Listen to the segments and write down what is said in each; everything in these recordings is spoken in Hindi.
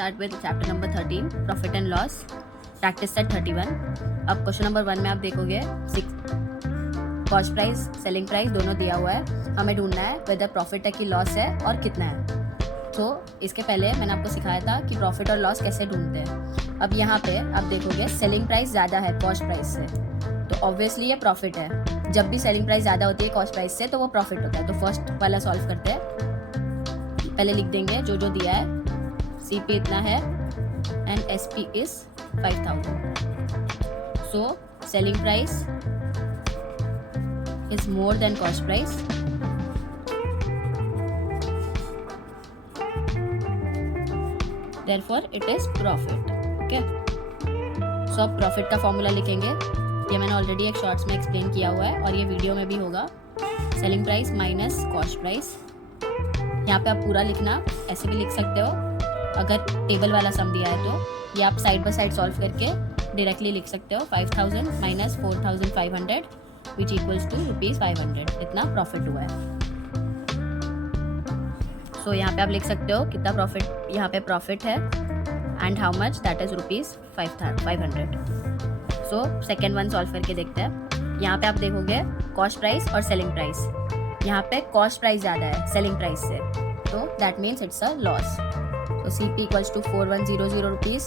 start with chapter number 13, profit and loss, practice set 31. अब क्वेश्चन नंबर 1 में आप देखोगे कॉस्ट प्राइस सेलिंग प्राइस दोनों दिया हुआ है, हमें ढूंढना है वेदर प्रॉफिट है कि लॉस है और कितना है। तो इसके पहले मैंने आपको सिखाया था कि प्रॉफिट और लॉस कैसे ढूंढते हैं। अब यहाँ पे आप देखोगे सेलिंग प्राइस ज़्यादा है कॉस्ट प्राइस से, तो ऑब्वियसली ये प्रॉफिट है। जब भी सेलिंग प्राइस ज़्यादा होती है कॉस्ट प्राइस से तो वो प्रॉफिट होता है। तो फर्स्ट वाला सॉल्व करते हैं। पहले लिख देंगे जो दिया है, CP इतना है and SP is 5000। So selling price is more than cost price, therefore it is profit. Okay, so अब प्रॉफिट का फॉर्मूला लिखेंगे। ये मैंने ऑलरेडी एक शॉर्ट्स में एक्सप्लेन किया हुआ है और ये वीडियो में भी होगा। Selling price minus cost price. यहाँ पे आप पूरा लिखना, ऐसे भी लिख सकते हो अगर टेबल वाला सम दिया है तो। ये आप साइड बाय साइड सॉल्व करके डायरेक्टली लिख सकते हो। 5000 माइनस 4500 विच इक्वल्स टू ₹500। इतना प्रॉफिट हुआ है। सो यहाँ पे आप लिख सकते हो कितना प्रॉफिट यहाँ पे प्रॉफिट है and how much, that is ₹500। So second one solve करके देखते हैं। यहाँ पे आप देखोगे कॉस्ट प्राइस और सेलिंग प्राइस। यहाँ पे कॉस्ट प्राइस ज़्यादा है सेलिंग प्राइस से, तो that means it's a loss. तो CP equals to 4100 rupees,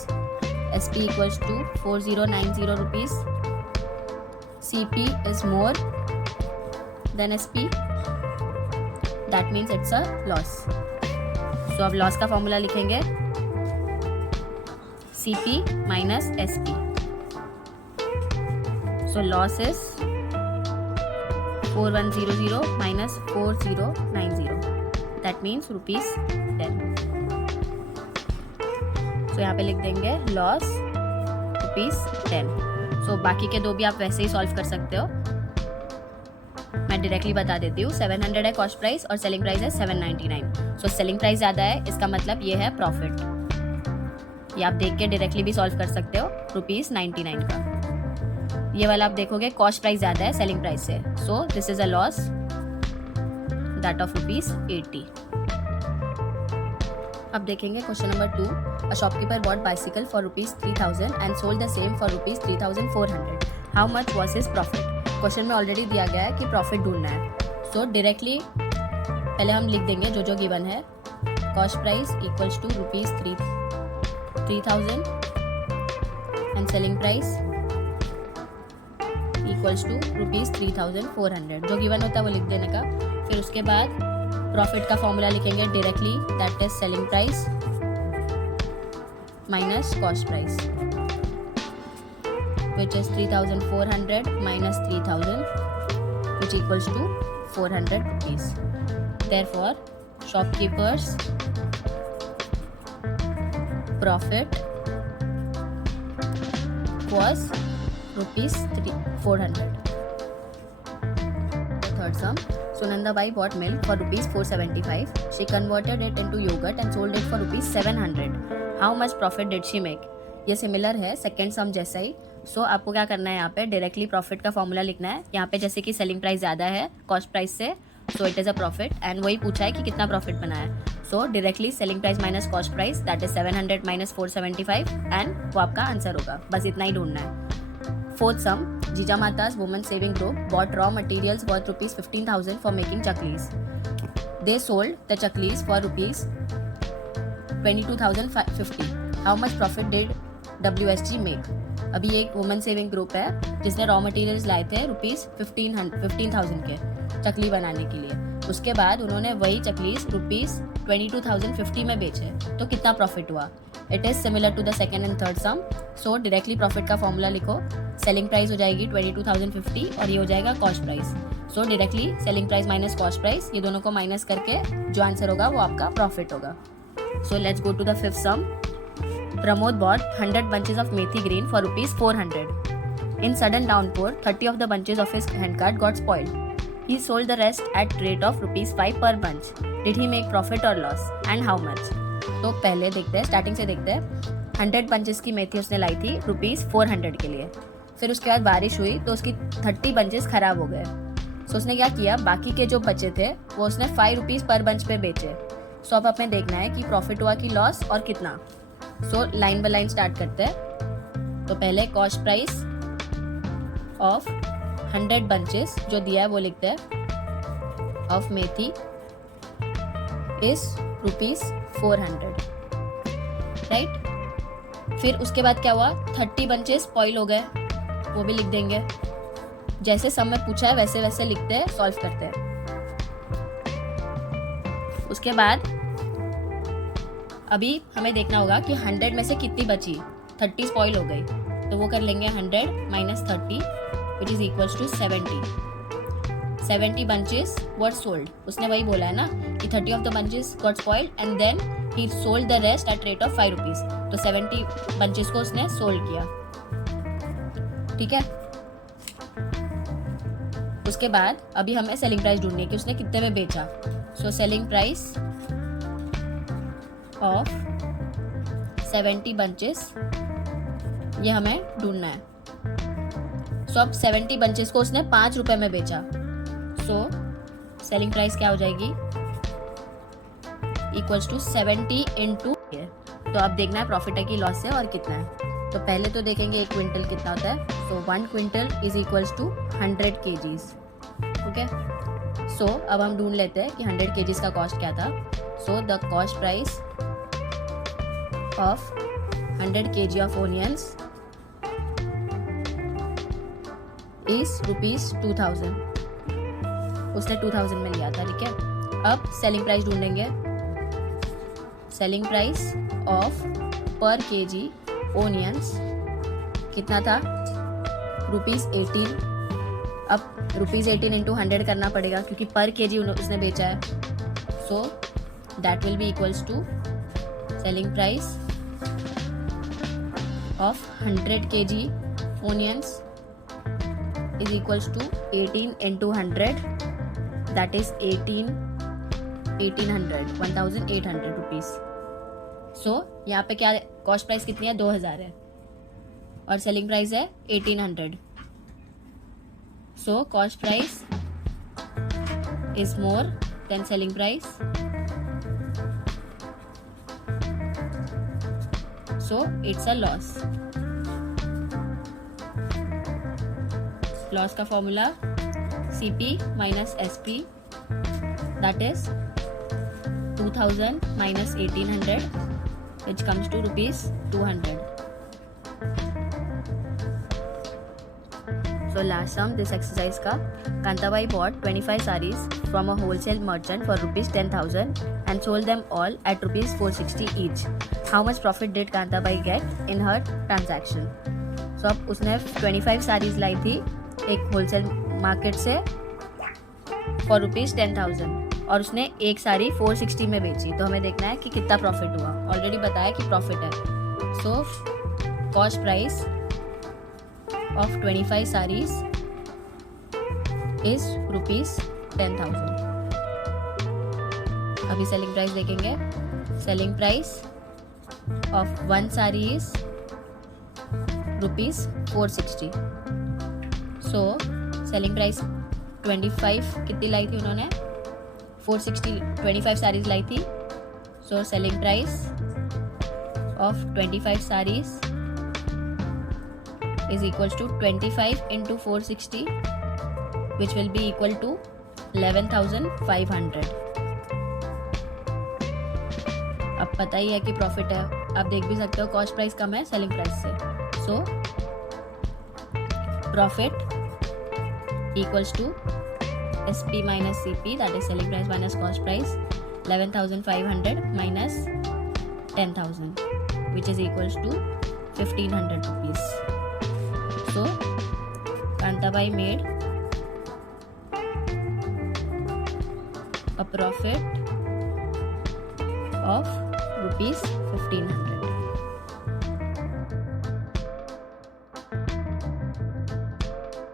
SP equals to 4090 rupees. CP is more than SP, that means it's a loss. So अब लॉस का फॉर्मूला लिखेंगे, CP minus SP। So loss is 4100 minus 4090, that means ₹10। सो यहाँ पे लिख देंगे लॉस ₹10। सो बाकी के दो भी आप वैसे ही सॉल्व कर सकते हो। मैं डायरेक्टली बता देती हूँ। 700 है कॉस्ट प्राइस और सेलिंग प्राइस है 799। सो सेलिंग प्राइस ज़्यादा है, इसका मतलब ये है प्रॉफिट। ये आप देख के डायरेक्टली भी सॉल्व कर सकते हो ₹99 का। ये वाला आप देखोगे कॉस्ट प्राइस ज़्यादा है सेलिंग प्राइस से, so this is a loss that of ₹80। अब देखेंगे question number 2। A shopkeeper bot bicycle for ₹3000 and sold the same for ₹3400। How much was his profit. Question में ऑलरेडी दिया गया है कि प्रॉफिट ढूंढना है। सो डायरेक्टली पहले हम लिख देंगे जो गिवन है। Cost price equals to ₹3000 and selling price equals to ₹3400। जो गिवन होता है वो लिख देने का। फिर उसके बाद प्रॉफिट का फॉर्मूला लिखेंगे directly, that is selling price minus cost price which is 3400 minus 3000 which equals to ₹400। Therefore shopkeeper's profit was ₹400. Third sum. Sunanda Bai bought milk for ₹475. She converted it into yogurt and sold it for ₹700. How much profit did she make? ये सिमिलर है सेकेंड सम जैसा ही। सो आपको क्या करना है, यहाँ पे डायरेक्टली प्रॉफिट का फॉर्मूला लिखना है। यहाँ पे जैसे कि सेलिंग प्राइस ज़्यादा है कॉस्ट प्राइस से, so it is a profit and वही पूछा है कि कितना प्रॉफिट बना है। सो directly selling price minus cost price, that is 700 minus 475 and वो आपका आंसर होगा। बस इतना ही ढूंढना है। Fourth sum, Jijamata's women saving group bought raw materials worth ₹15,000 for making chaklis. They sold the chaklis for ₹22,050. How much profit did WSG make? अभी एक वुमेन सेविंग ग्रुप है जिसने रॉ मटेरियल्स लाए थे ₹15,000 के चकली बनाने के लिए। उसके बाद उन्होंने वही चकलीस ₹22,050 में बेचे, तो कितना प्रॉफिट हुआ। It is similar to the second and third sum. So directly profit का फॉर्मूला लिखो। सेलिंग प्राइस हो जाएगी 22,050 और ये हो जाएगा cost price. So directly selling price minus cost price, ये दोनों को माइनस करके जो आंसर होगा वो आपका प्रॉफिट होगा। So let's go to the fifth sum. Pramod bought 100 bunches of methi green for ₹400. In sudden downpour, 30 of the bunches of his handcart got spoiled. He sold the rest at rate of ₹5 per bunch. Did he make profit or loss and how much? तो पहले देखते हैं, स्टार्टिंग से देखते हैं। 100 बंचेस की मेथी उसने लाई थी ₹400 के लिए। फिर उसके बाद बारिश हुई तो उसकी 30 बंचेस खराब हो गए। सो उसने क्या किया, बाकी के जो बचे थे वो उसने ₹5 पर बंच पे बेचे। सो अब हमें देखना है कि प्रॉफिट हुआ कि लॉस और कितना। So line by line start करते हैं। तो पहले कॉस्ट प्राइस ऑफ 100 बंचेस जो दिया है वो लिखते हैं ऑफ मेथी इज ₹400, राइट। फिर उसके बाद क्या हुआ, 30 बंचेस स्पॉइल हो गए, वो भी लिख देंगे। जैसे सब में पूछा है वैसे वैसे लिखते हैं, सॉल्व करते हैं। उसके बाद अभी हमें देखना होगा कि 100 में से कितनी बची, 30 स्पॉइल हो गई, तो वो कर लेंगे 100 minus 30 which is equals to 70। 70 bunches were sold, उसने वही बोला है ना कि 30 of the bunches got spoiled and then he sold the rest at rate of 5 rupees. तो 70 बंचेस को उसने सोल्ड किया, ठीक है। उसके बाद अभी हमें सेलिंग प्राइस ढूंढनी है कि उसने कितने में बेचा। सो सेलिंग प्राइस ऑफ 70 बंचेस ये हमें ढूंढना है। सो अब 70 बंचेस को उसने 5 रुपए में बेचा। सो सेलिंग प्राइस क्या हो जाएगी, इक्वल्स टू 70 इंटू। तो अब देखना है प्रॉफिट है कि लॉस है और कितना है। तो पहले तो देखेंगे 1 क्विंटल कितना होता है। So 1 quintal is equals to 100 kgs, okay. So अब हम ढूंढ लेते हैं कि 100 kgs का कॉस्ट क्या था। So the cost price of 100 kg of onions is ₹2000। उसने 2000 में लिया था, ठीक है। अब सेलिंग प्राइस ढूंढेंगे। सेलिंग प्राइस ऑफ पर केजी ओनियंस कितना था, ₹18। अब ₹18 इंटू 100 करना पड़ेगा क्योंकि पर केजी उसने बेचा है। So that will be equals to selling price of 100 kg onions is equals to 18 into 100, that is 1800 rupees. सो यहाँ पे क्या कॉस्ट प्राइस कितनी है, 2000 है और सेलिंग प्राइस है 1800। So cost price is more than selling price. So it's a loss. Loss का formula CP minus SP, that is 2000 minus 1800 which comes to ₹200. So last sum this exercise का, Kantabai bought 25 sarees from a wholesale merchant for ₹10,000 and sold them all at ₹460 each. How much profit did Kantabai get in her transaction? So अब उसने 25 sarees लाई थी एक wholesale market से for ₹10,000 और उसने एक साड़ी 460 में बेची। तो हमें देखना है कि कितना प्रॉफिट हुआ। ऑलरेडी बताया कि प्रॉफिट है। सो cost price of 25 saris is ₹10,000। अभी सेलिंग प्राइस देखेंगे। Selling price of 1 sari is ₹460। So selling price 25 कितनी लाई थी उन्होंने, 460 25 साड़ीज लाई थी। So selling price of 25 saris is equals to 25 into 460 which will be equal to 11,500। अब पता ही है कि प्रॉफिट है, आप देख भी सकते हो कॉस्ट प्राइस कम है सेलिंग प्राइस से। So profit equals to SP minus CP, that is selling price minus cost price, 11,500 minus 10,000 which is equals to 1,500 rupees. So Kantabai made a profit of ₹1,500.